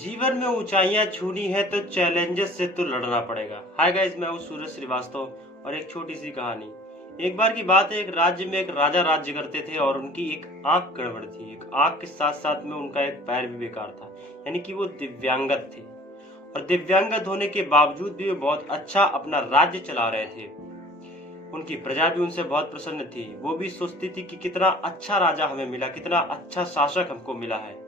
जीवन में ऊंचाइयां छूनी है तो चैलेंजेस से तो लड़ना पड़ेगा। हाय गाइस, मैं हूं सूरज श्रीवास्तव और एक छोटी सी कहानी। एक बार की बात है, एक राज्य में एक राजा राज्य करते थे और उनकी एक आंख गड़बड़ थी। एक आंख के साथ साथ में उनका एक पैर भी बेकार था, यानी कि वो दिव्यांगत थे। और दिव्यांगत होने के बावजूद भी वे बहुत अच्छा अपना राज्य चला रहे थे। उनकी प्रजा भी उनसे बहुत प्रसन्न थी। वो भी सोचती थी कि कितना अच्छा राजा हमें मिला, कितना अच्छा शासक हमको मिला है।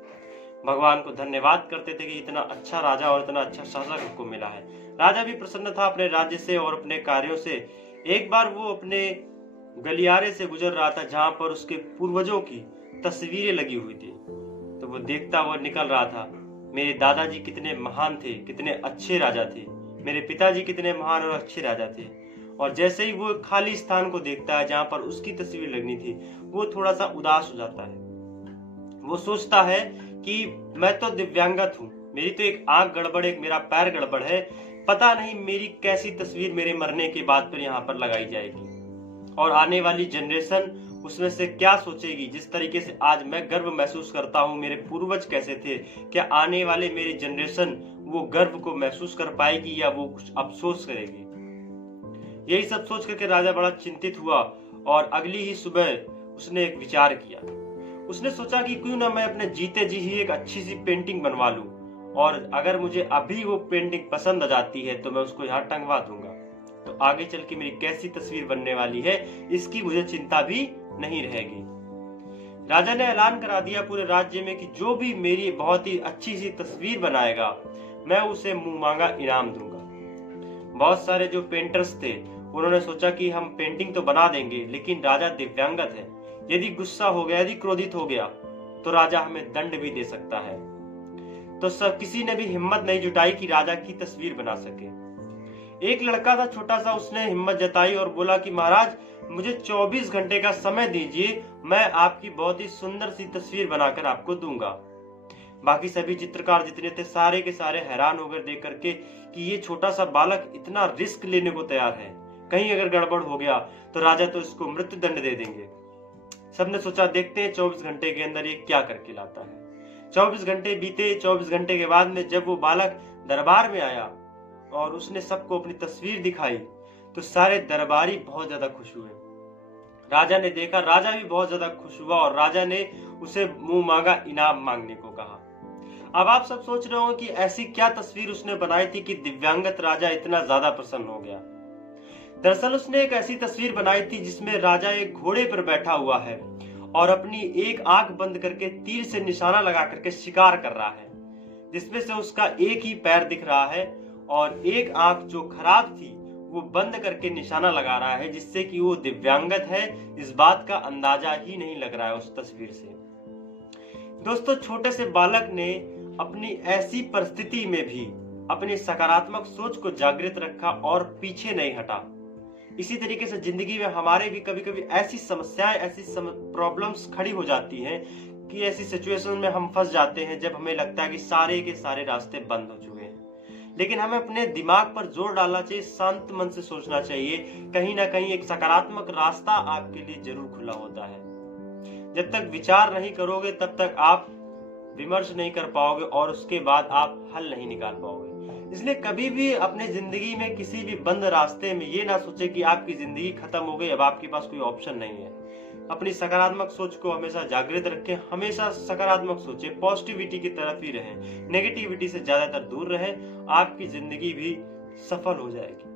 भगवान को धन्यवाद करते थे कि इतना अच्छा राजा और इतना अच्छा शासक हमको मिला है। राजा भी प्रसन्न था अपने राज्य से और अपने कार्यों से। एक बार वो अपने गलियारे से गुजर रहा था जहां पर उसके पूर्वजों की तस्वीरें लगी हुई थी। तो वो देखता हुआ निकल रहा था, मेरे दादाजी कितने महान थे, कितने अच्छे राजा थे, मेरे पिताजी कितने महान और अच्छे राजा थे। और जैसे ही वो खाली स्थान को देखता है जहां पर उसकी तस्वीर लगनी थी, वो थोड़ा सा उदास हो जाता है। वो सोचता है कि मैं तो दिव्यांगत हूँ, मेरी तो एक आंख गड़बड़, एक मेरा पैर गड़बड़ है, पता नहीं मेरी कैसी तस्वीर मेरे मरने के बाद पर यहाँ पर लगाई जाएगी और आने वाली जनरेशन उसमें से क्या सोचेगी। जिस तरीके से आज मैं गर्व महसूस करता हूँ, मेरे पूर्वज कैसे थे, क्या आने वाले मेरी जनरेशन वो गर्व को महसूस कर पाएगी या वो कुछ अफसोस करेगी। यही सब सोच करके राजा बड़ा चिंतित हुआ और अगली ही सुबह उसने एक विचार किया। उसने सोचा कि क्यों ना मैं अपने जीते जी ही एक अच्छी सी पेंटिंग बनवा लूं, और अगर मुझे अभी वो पेंटिंग पसंद आ जाती है तो मैं उसको यहाँ टंगवा दूंगा। तो आगे चल के मेरी कैसी तस्वीर बनने वाली है इसकी मुझे चिंता भी नहीं रहेगी। राजा ने ऐलान करा दिया पूरे राज्य में कि जो भी मेरी बहुत ही अच्छी सी तस्वीर बनाएगा मैं उसे मुंह मांगा इनाम दूंगा। बहुत सारे जो पेंटर्स थे उन्होंने सोचा कि हम पेंटिंग तो बना देंगे, लेकिन राजा दिव्यांगत है, यदि गुस्सा हो गया, यदि क्रोधित हो गया तो राजा हमें दंड भी दे सकता है। तो सब किसी ने भी हिम्मत नहीं जुटाई कि राजा की तस्वीर बना सके। एक लड़का था छोटा सा, उसने हिम्मत जताई और बोला कि महाराज मुझे 24 घंटे का समय दीजिए, मैं आपकी बहुत ही सुंदर सी तस्वीर बनाकर आपको दूंगा। बाकी सभी चित्रकार जितने थे सारे के सारे हैरान हो गए देख करके कि ये छोटा सा बालक इतना रिस्क लेने को तैयार है, कहीं अगर गड़बड़ हो गया तो राजा तो इसको मृत्यु दंड दे देंगे। सबने सोचा देखते हैं 24 घंटे के अंदर ये क्या करके लाता है। 24 घंटे बीते। 24 घंटे के बाद में जब वो बालक दरबार में आया और उसने सबको अपनी तस्वीर दिखाई तो सारे दरबारी बहुत ज्यादा खुश हुए। राजा ने देखा, राजा भी बहुत ज्यादा खुश हुआ और राजा ने उसे मुंह मांगा इनाम मांगने को कहा। अब आप सब सोच रहे हो कि ऐसी क्या तस्वीर उसने बनाई थी कि दिव्यांगत राजा इतना ज्यादा प्रसन्न हो गया। दरअसल उसने एक ऐसी तस्वीर बनाई थी जिसमें राजा एक घोड़े पर बैठा हुआ है और अपनी एक आंख बंद करके तीर से निशाना लगा करके शिकार कर रहा है, जिसमें से उसका एक ही पैर दिख रहा है और एक आंख जो खराब थी वो बंद करके निशाना लगा रहा है, जिससे कि वो दिव्यांगत है इस बात का अंदाजा ही नहीं लग रहा है उस तस्वीर से। दोस्तों, छोटे से बालक ने अपनी ऐसी परिस्थिति में भी अपनी सकारात्मक सोच को जागृत रखा और पीछे नहीं हटा। इसी तरीके से जिंदगी में हमारे भी कभी कभी ऐसी समस्याएं, ऐसी प्रॉब्लम्स खड़ी हो जाती हैं कि ऐसी सिचुएशन में हम फंस जाते हैं जब हमें लगता है कि सारे के सारे रास्ते बंद हो चुके हैं। लेकिन हमें अपने दिमाग पर जोर डालना चाहिए, शांत मन से सोचना चाहिए, कहीं ना कहीं एक सकारात्मक रास्ता आपके लिए जरूर खुला होता है। जब तक विचार नहीं करोगे तब तक आप विमर्श नहीं कर पाओगे और उसके बाद आप हल नहीं निकाल पाओगे। इसलिए कभी भी अपने जिंदगी में किसी भी बंद रास्ते में ये ना सोचे कि आपकी जिंदगी खत्म हो गई, अब आपके पास कोई ऑप्शन नहीं है। अपनी सकारात्मक सोच को हमेशा जागृत रखें, हमेशा सकारात्मक सोचें, पॉजिटिविटी की तरफ ही रहें, नेगेटिविटी से ज्यादातर दूर रहें, आपकी जिंदगी भी सफल हो जाएगी।